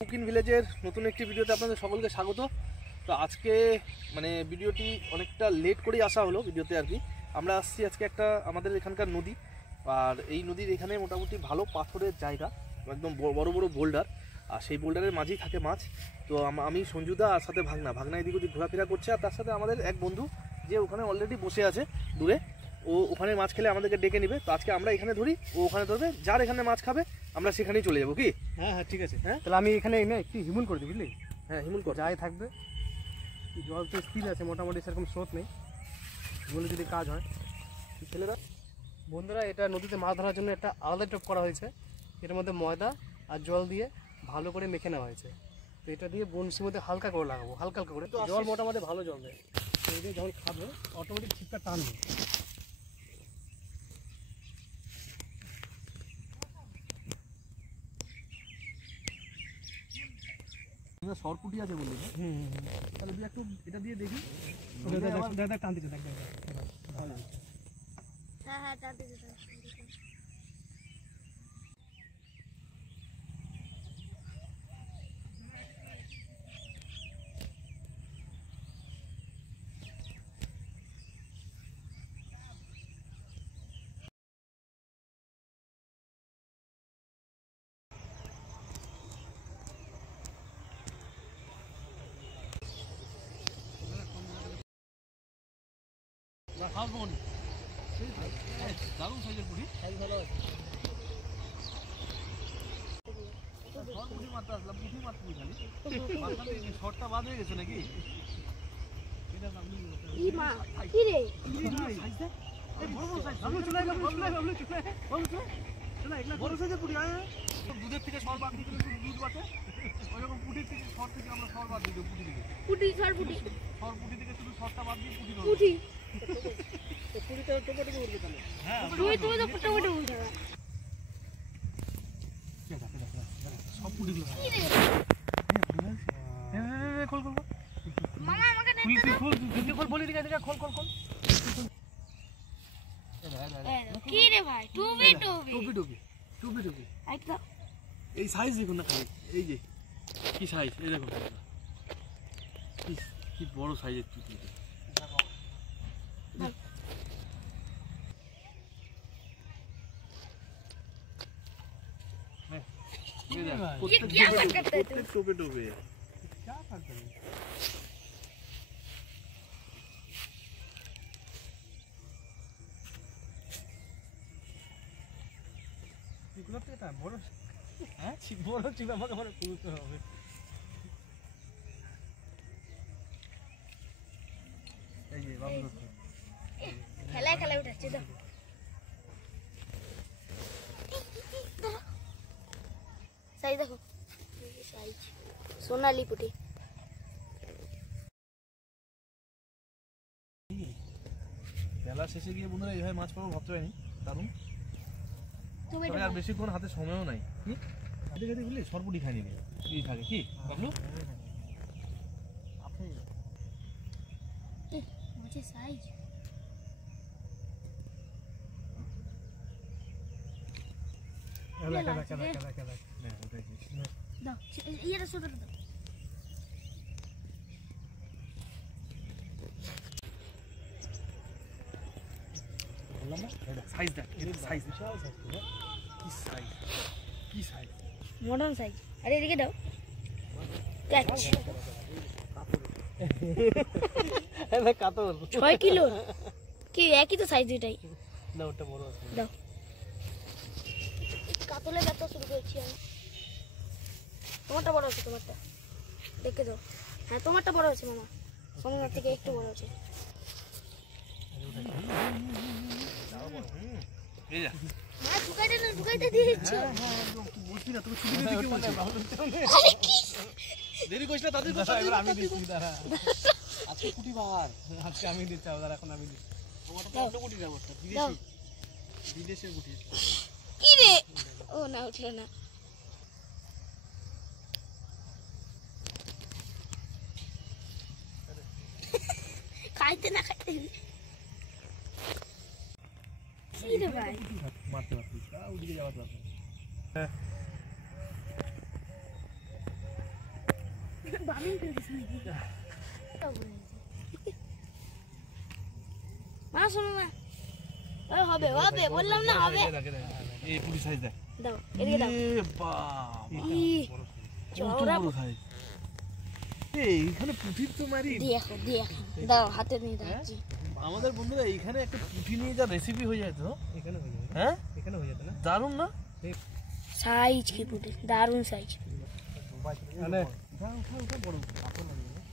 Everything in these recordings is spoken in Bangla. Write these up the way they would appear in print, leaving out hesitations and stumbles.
কুকিং ভিলেজের নতুন একটি ভিডিওতে আপনাদের সকলকে স্বাগত। তো আজকে ভিডিওটি অনেকটা লেট করেই আসা হলো ভিডিওতে আর কি। আমরা আসছি আজকে একটা আমাদের এখানকার নদী, আর এই নদীর এখানে মোটামুটি ভালো পাথরের জায়গা, একদম বড় বড় বোল্ডার, আর সেই বোল্ডারের মাঝেই থাকে মাছ। তো আমি সঞ্জুদা আর সাথে ভাগনা এদিক ওদিক ঘোরাফেরা করছে, আর তার সাথে আমাদের এক বন্ধু যে ওখানে অলরেডি বসে আছে দূরে, ও ওখানে মাছ খেলে আমাদেরকে ডেকে নেবে। তো আজকে আমরা এখানে ধরি, ও ওখানে ধরবে, যার এখানে মাছ খাবে আমরা সেখানেই চলে যাবো। কি? হ্যাঁ হ্যাঁ ঠিক আছে। হ্যাঁ তাহলে আমি এখানে একটু হিমুল করে দিই, বুঝলি? হ্যাঁ হিমুল কর, যাই থাকবে, জল তো স্থির আছে মোটামুটি, সেরকম স্রোত নেই, হিমুলে যদি কাজ হয়। ছেলেরা বন্ধুরা, এটা নদীতে মাছ ধরার জন্য একটা আলাদা টোপ করা হয়েছে। এর মধ্যে ময়দা আর জল দিয়ে ভালো করে মেখে নেওয়া হয়েছে। তো এটা দিয়ে বনশির মধ্যে হালকা করে লাগাবো, হালকা হালকা করে। জল মোটামুটি ভালো জল দেয়, এই যে যখন খাবে অটোমেটিক ছিপটা টানবে। সরপুটি আছে বললি না? তাহলে তুই একটু এটা দিয়ে দেখি। টানতেছে, দেখ। হ্যাঁ হ্যাঁ টানতেছে। দারুণ সাইজের পুঁটি, ভালো আছে। পুঁটি মারতে আসলাম, পুঁটি মারতে খালি শর্টটা বাদ হয়ে গেছে নাকি? দুধের থেকে সর বাদ দিয়ে দুধ বাটে, ওইরকম পুঁটির থেকে সর থেকে আমরা সর বাদ দিই। পুঁটি থেকে শুধু সরটা বাদ দিয়ে পুঁটি এই সাইজ দেখুন না, খালি এই যে কি সাইজ, এই দেখুন কি বড় সাইজের টুপি। টোপে টোপে বড় চিপ আমাকে পুরোতে হবে। এই যে বাবু খেলায় উঠেছে তো সাইজ দেখো, সাইজ সোনালি পুঁটি। বেলা শেষে গিয়ে বন্ধুরা এইভাবে মাছ পাবো ভাবতে পারিনি, দারুণ। তবে আর বেশিক্ষণ হাতে সময়ও নাই। হাতে খেতে বুঝলি সরপুটি খাই নিবি কি থাকে কি বাবলু? সাইজ সাইজ দেখ, সাইজ কি সাইজ, মডার্ন সাইজ। আরে এদিকে দাও, ক্যাচ। কাতল 6 কিলো কি একই তো সাইজ দুইটাই। না, ওটা বড় আছে। দাও, কাতলে ব্যথা শুরু করেছি আমি। তোমারটা বড় আছে, তোমারটা দেখে দাও। হ্যাঁ তোমারটা বড় আছে মামা, সোনার থেকে একটু বড় আছে। এই যা হ্যাঁ ঢুকাইতে দিয়েছ। বলছি না তুমি ছুটি দিতে কি বলছো? দেরি করিস না, তাদের আমি দিচ্ছি, দাঁড়া। আজকে পুঁটি ভাই, আজকে আমি দিচ্ছি, দাঁড়া, এখন আমি দিচ্ছি। তোমারটা অন্য পুঁটি যাবো, বিদেশের পুঁটি। কি রে, ও না উঠলো না। খাইতে না খাইতে মারতে ওদিকে যাওয়ার দরকার। মা শোনো না, হবে হবে বললাম না হবে। এই পুরি সাইজ দেখ, দাও এদিকে দাও। এ বাবা, ই, চওড়া সাইজ। এইখানে পুঁটির তো মারি। দেখো দাও হাতে নিয়ে দাও। আমাদের বন্ধুরা এইখানে একটা পুঁটি নিয়ে যা রেসিপি হয়ে যায় তো, এখানে হয়ে যাবে, হ্যাঁ এখানে হয়ে যাবে না? দারুণ না? সাইজ কি পুটে, দারুণ সাইজ। মানে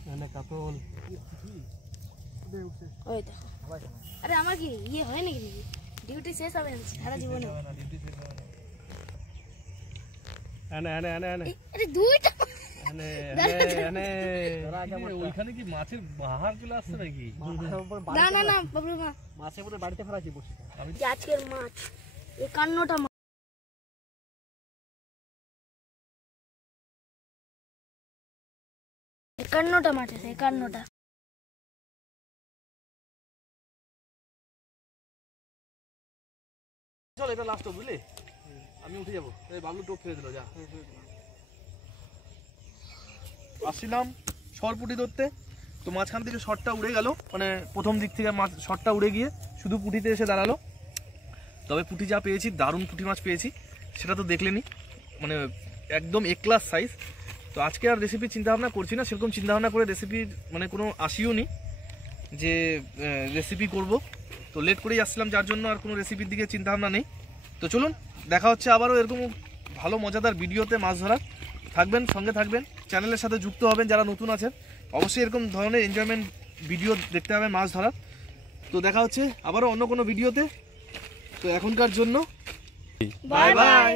মানে কাতল ওই দেখো। আরে আমার কি ইয়ে হয় নাকি, ডিউটি শেষ হবে না সারা জীবনে? আনে আনে আনে আনে আরে দুইটা আনে আনে, আনে ওইখানে কি মাছের বাহার চলে আসছে নাকি? না না না বাবলু না, মাছে পুরো বাড়িতে ফেলাছি বসে। যে আজকের মাছ, এই 51টা মাছ। 51টা মাছ আছে, 51টা। চল এটা লাস্ট বুঝলি, আমি উঠে যাবো। এই বাবলু টোপ ফেলে দিল, যা। আসছিলাম সরপুটি ধরতে, তো মাঝখান থেকে শটটা উড়ে গেল, মানে প্রথম দিক থেকে মাছ শটটা উড়ে গিয়ে শুধু পুঁটিতে এসে দাঁড়ালো। তবে পুঁটি যা পেয়েছি, দারুণ পুঁটি মাছ পেয়েছি, সেটা তো দেখলেনি, মানে একদম এ ক্লাস সাইজ। তো আজকে আর রেসিপির চিন্তাভাবনা করছি না, সেরকম চিন্তাভাবনা করে রেসিপির মানে কোনো আসিও নি যে রেসিপি করব। তো লেট করেই আসছিলাম, যার জন্য আর কোনো রেসিপির দিকে চিন্তাভাবনা নেই। তো চলুন দেখা হচ্ছে আবারও এরকম ভালো মজাদার ভিডিওতে মাছ ধরার। থাকবেন, সঙ্গে থাকবেন, চ্যানেলের সাথে যুক্ত হবেন যারা নতুন আছেন। অবশ্যই এরকম ধরনের এনজয়মেন্ট ভিডিও দেখতে হবে মাছ ধরার। তো দেখা হচ্ছে আবারও অন্য কোনো ভিডিওতে। তো এখনকার জন্য বাই বাই।